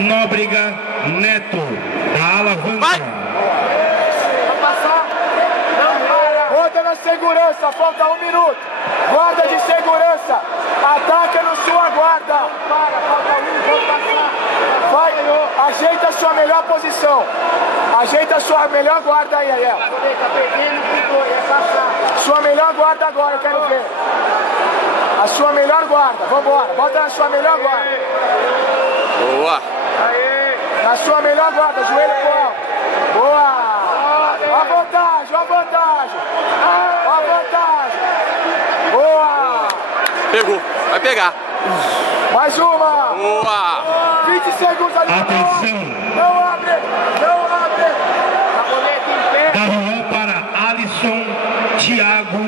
Nóbrega Neto, da alavanca. Roda na segurança, falta 1 minuto. Guarda de segurança, ataca no sua guarda. Vai, ajeita a sua melhor posição. Ajeita a sua melhor guarda aí, Aiel. Sua melhor guarda agora, eu quero ver. A sua melhor guarda, vambora. Bota na sua melhor guarda. Boa. Na sua melhor guarda, joelho pro alto. Boa. A vantagem, a vantagem. A vantagem. Boa. Pegou, vai pegar. Mais uma. Boa. 20 segundos ali. Atenção. Não abre, não abre. Darrão para Alisson Thiago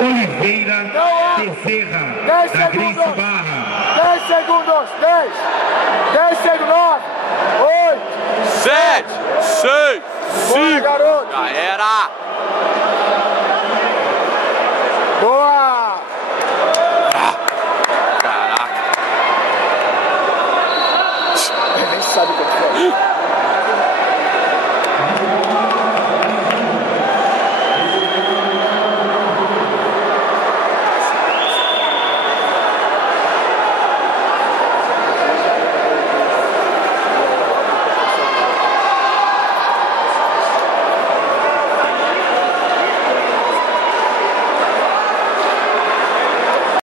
Oliveira Bezerra, 10 da Grace segundos. Barra. 10 segundos, 10. 10 segundos.